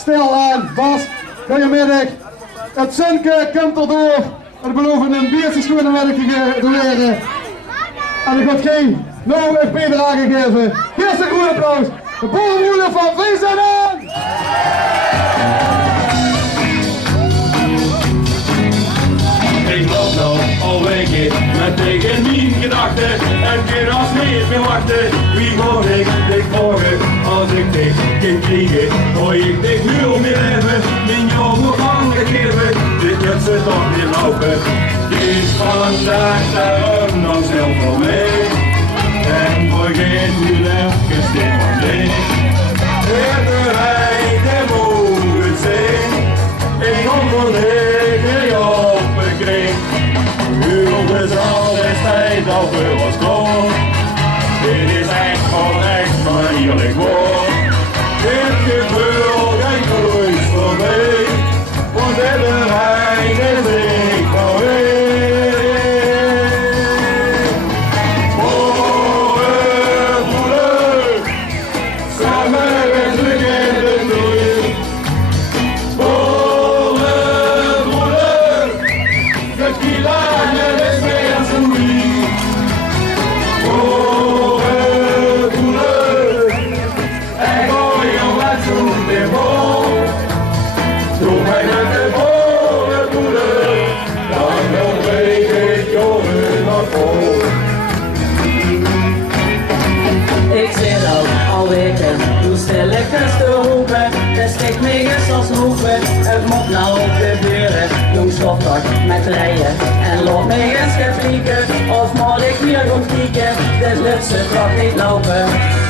stil aan, Bas, goedemiddag. Het Sunke komt erdoor. We beloven een biertje schoenen werk te leren. En er gaat geen ik bijdrage geven. Hier is een goed applaus. De boerenmoeder van Wezenend! Ik loop nou al weken met tegen mijn gedachten. En keer als meer verwachten. Wie hoor ik dit morgen als ik dit kind kriege? Hoor ik dit nu om je leven, mijn jongen gang gegeven. Dit gaat ze toch niet lopen. Dit is vandaag daarom dan snel voor mij. En vergeet u even stil van mij. Het bereid en moet het zijn. Ik kom van de op een kring. U is al destijds al voor ons kom. Dit is echt gewoon echt maar eerlijk woord. Dit gebeurt geen kruis voor mij. Want het bereid is ik van mij. Ik zit al weken, hoe stil ik eens te roepen. Dus ik me eens als roepen, het moet nou ook gebeuren. Doe stop toch met rijden en loop me eens geflieken. Of moet ik hier gaan kieken, dit lukt ze toch niet lopen.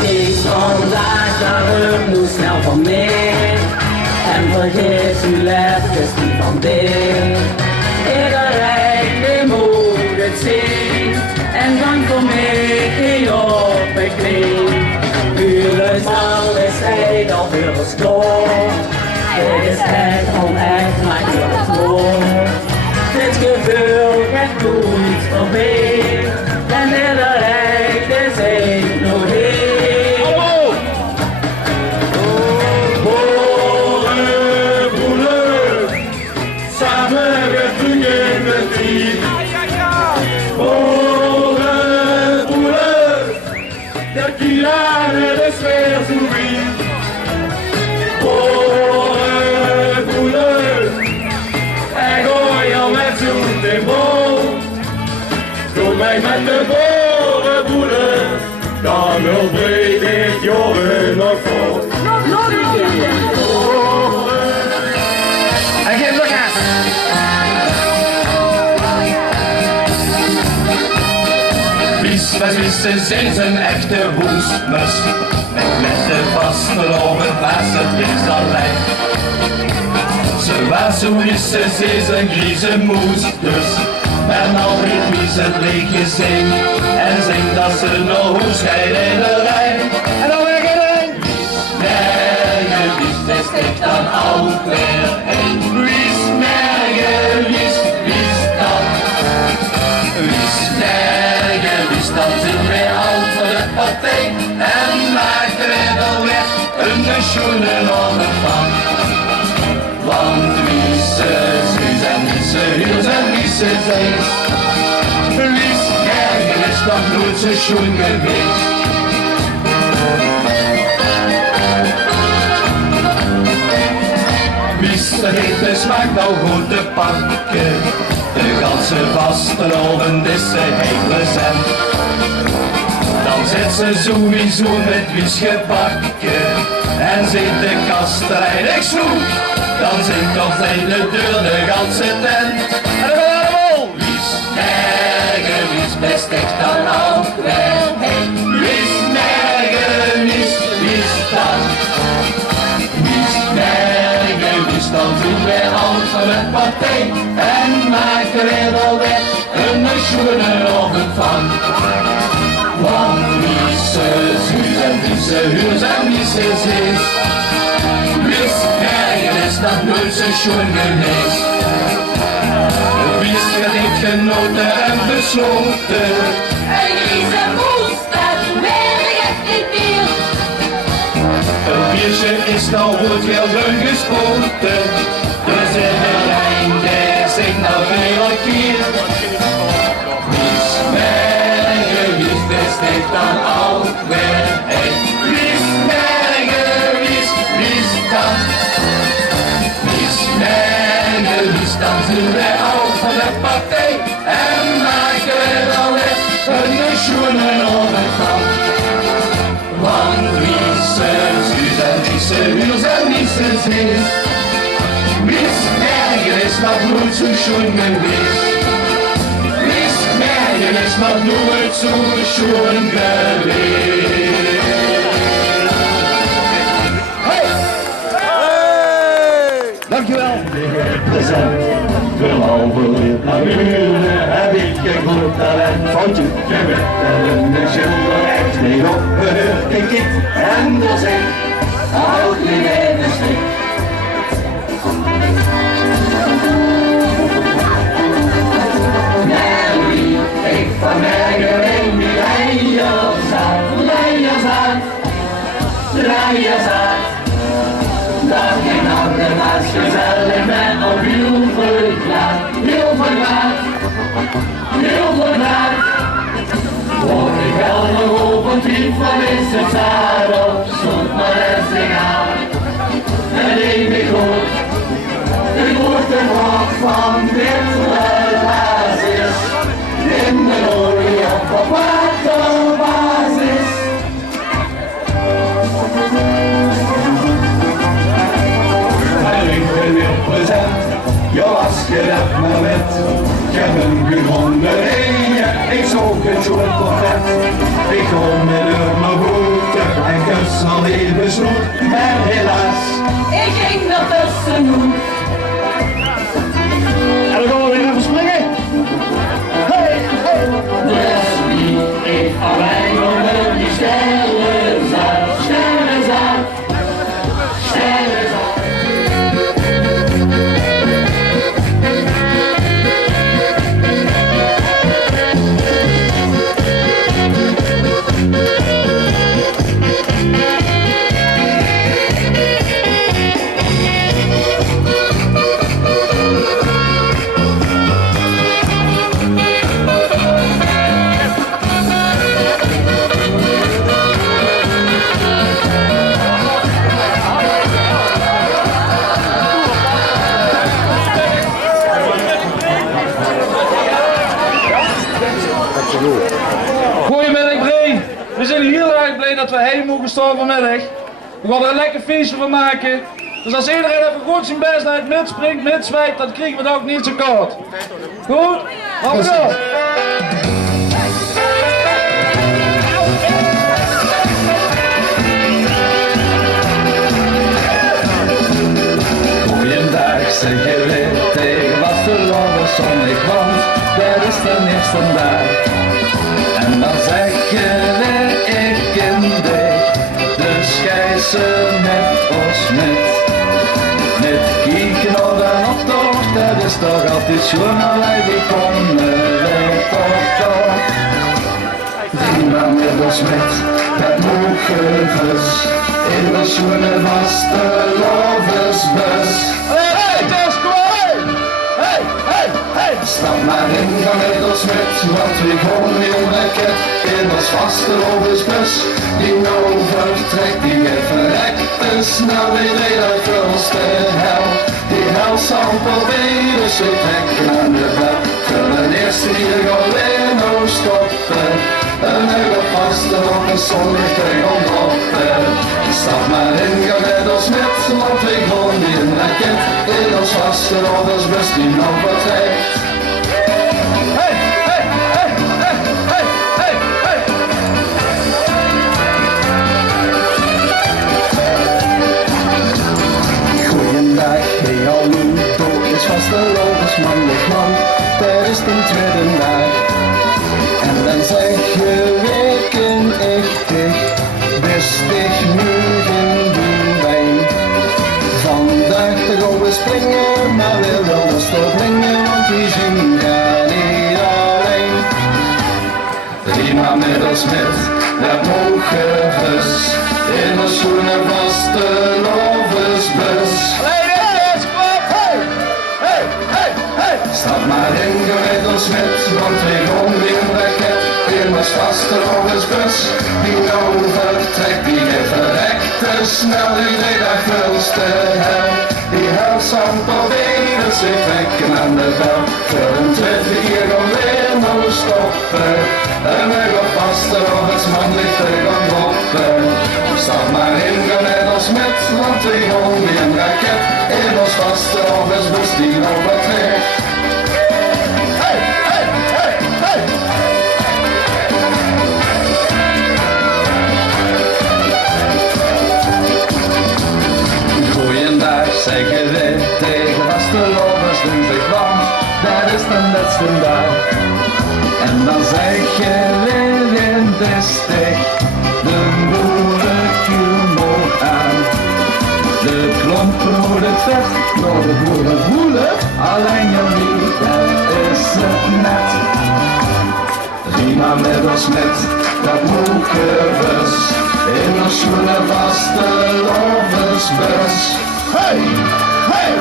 Kies vandaag daarom, doe snel van mij. En vergeet u even die van dit. Iedereen die moet het zien. En dan kom ik hier op een knie. Uren alles tijd al voor ons klopt. Dit is echt onecht, maar ik wil het woord. Dit gevoel gaat goed voorbij. En iedereen is ik nog hier. Samen weer terug in de tijd. De Kirane de sfeer souris. Boerenboelen, en gooi al met zo'n tempo. Doe mij met de boerenboelen, dan wil breed dit jongen nog vol. En geef nog aan. Wissen zijn een echte hoestmus. Met de vasteloven was het liefst alleen. Ze was zo is ze is een griezenmoes dus. Maar nou heeft Mies het leegje zing. En zingt dat ze nog hoe scheiden in de lijn. En dan weer geen Mies, nergen, Mies, best ik dan ook weer heen. Mies, nergen, Mies, Mies dan. Mies, nergen, Mies dan zit weer oud voor de partij. En maakt er dan weer een schoenen op het van. Want Wiese, Suus en Wiese, Hiels en Wiese Zees. Wies, nergen is nog nooit zo schoen geweest. Wies, de hete smaakt nou goed te pakken. De ganse vasteloven is ze heel plezant. Dan zit ze sowieso met Wies gebakken. En zit de kasterij ik sloeg. Dan zingt toch zijn de deur de ganse tent. En dan gaan we allemaal. Wies, nergen, Wies, best ik dan ook weer heen. Wies, nergen, Wies, Wies dan. Wies, nergen, Wies dan doen weer hand van het partij. En maakt er weer alweer een schoenen op het van. Want Wiese, Suus en Wiese, Huurs en Wiese Zees. Wies, nergen is nog nooit zo schoon geweest. Wies, het heeft genoten en besloten. Een griezenmoes, dat wil ik echt niet meer. meisje is nou goed heel dun gespoten. Dus in de lijn, daar zingt nou veel keer. Wies mij gewies, dat steekt dan alweer uit. Wies mij gewies, wies dan. Wies mij gewies, dan zijn wij al van de partij. En maken we dan weer een schoenen overgang. Want wiessen, zuzen, wiessen, huurs en wiessen zins. Wies mij is nog nooit zo schoon geweest. Wies mij is nog nooit zo schoon geweest. Hey! Dankjewel. Present. Behalve naar uren heb ik een goed talent. Foutje, je bent een schilder echt niet op een kik. En dat zit, houd je even stik. Mary, ik van mij geween die leiders aan, leiders aan, leiders aan. Dat ging altijd was gezellig met op heel veel klaar, heel veel klaar, heel veel klaar. Hoor ik wel nog op een triep van is het daarop, stond maar eens te gaan. En ik goed, ik word de wacht van dit basis, in de olie op waterbasis. Je was gered maar met, ik heb een gewonnen regen, ik zoek een soort portret. Ik kom met mijn voeten en kus al even zoet, maar helaas, Ik ging er tussenuit. En dan gaan we weer even springen. Hey, hey. Dus wie ik van mij onder die sterren zat, sterren zat, sterren zat. Goedemiddag Bree, we zijn heel erg blij dat we heen mogen staan vanmiddag. We gaan er een lekker feestje van maken. Dus als iedereen even goed zijn best uit mitspringt, mitzwijgt, dan krijgen we het ook niet zo koud. Goed? Gaan we door. goeiedag zeg je weer tegen was de lange zonnig, want daar is er niks vandaag. En dan zeg je weer ik in dich, dus gij ze met ons met. Met kijken naar de optocht, dat is toch altijd schoon, maar die komen weer toch toch. Drie man met ons met, dat mogen vis, in de schoenen vaste loversbus. Hey, Tess, kom maar. Hey, hey, hey. Stap maar in, ga met ons met, want we gaan heel lekker in ons vaste loversbus. Die nou vertrekt, die heeft verrekt, dus nou weer uit ons de hel. Die hel zal proberen, ze trekken aan de bel. Kunnen eerst hier gaan weer nou stoppen. Een hele vaste op een zonnig tegen oppen. Stap maar in, ga met ons met, want we gaan weer lekker in ons vaste loversbus die nou vertrekt. Hey, hey, hey, hey, hey, hey, hey. Goeiedag, hey hallo, toch is vast een loversmanlig man, daar is de tweede dag. En dan zeg je weken echt dicht, wist ik nu in de wijn. Vandaag te gaan springen, maar wil wel eens toch brengen, want we zien gaan niet alleen. Prima met ons met, dat mogen dus. in een schoenen vaste loversbus. Stap maar in, gemiddeld met, want we gaan weer een raket in een vaste loversbus. Die nou vertrekt, die heeft verrekt te snel, die deed daar vulste hel. Die helft zand proberen zich wekken aan de bel. Voor een tweede keer gaan weer nou stoppen. En we gaan vaste loversman ligt er gaan droppen. Stap maar in, gemiddeld met, want we gaan weer een raket in ons vaste loversbus die nou vertrekt. Goeiedag zeggen wij tegen vaste lovers dinsdag, want dat is de laatste dag. En dan zeg je weer in de stek de boerenkumo aan. De klomp roert het vet, door de boeren voelen, alleen jullie, dat is het net. Rima met ons met, dat moekenbus, in een schoenen vaste loversbus. Hey, hey,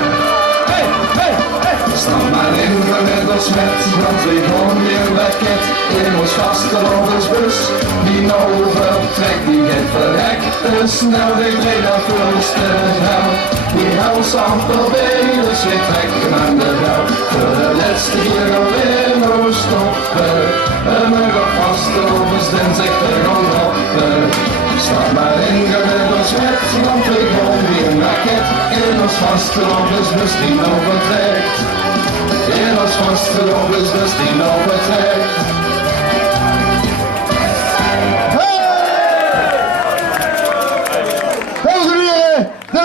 hey, hey, hey. Stap maar in, gemiddeld met, want we gaan weer raket in ons vaste loversbus. Die nou vertrekt, die gaat verrekt te snel, die treedt daar vulste hel. Die hels aan proberen zich trekken aan de bel. Voor de laatste keer gaan we nou stoppen. En we gaan vaste lovers dinsdag te gaan droppen. Stap maar in, gemiddeld met, want we gaan weer een raket in ons vaste loversbus die nou vertrekt. In ons vaste loversbus die nou vertrekt.